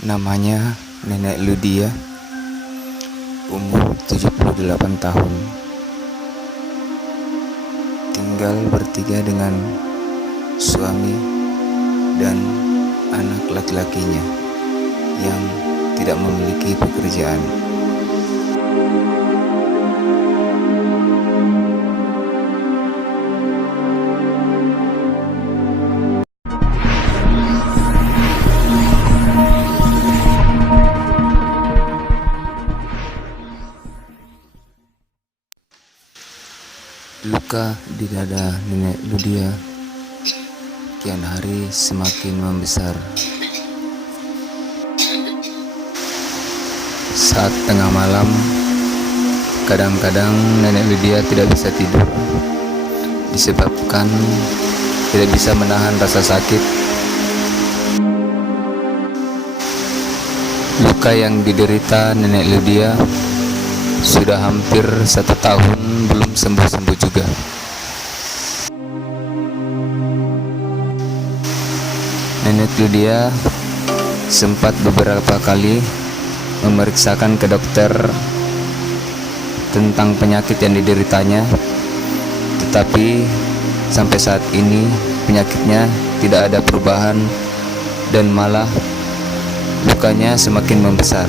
Namanya Nenek Ludia, umur 78 tahun. Tinggal bertiga dengan suami dan anak laki-lakinya yang tidak memiliki pekerjaan. Luka di dada Nenek Ludia kian hari semakin membesar. Saat tengah malam, kadang-kadang Nenek Ludia tidak bisa tidur disebabkan tidak bisa menahan rasa sakit. Luka yang diderita Nenek Ludia sudah hampir 1 tahun belum sembuh-sembuh juga. Nenek Ludia sempat beberapa kali memeriksakan ke dokter tentang penyakit yang dideritanya, tetapi sampai saat ini penyakitnya tidak ada perubahan dan malah lukanya semakin membesar.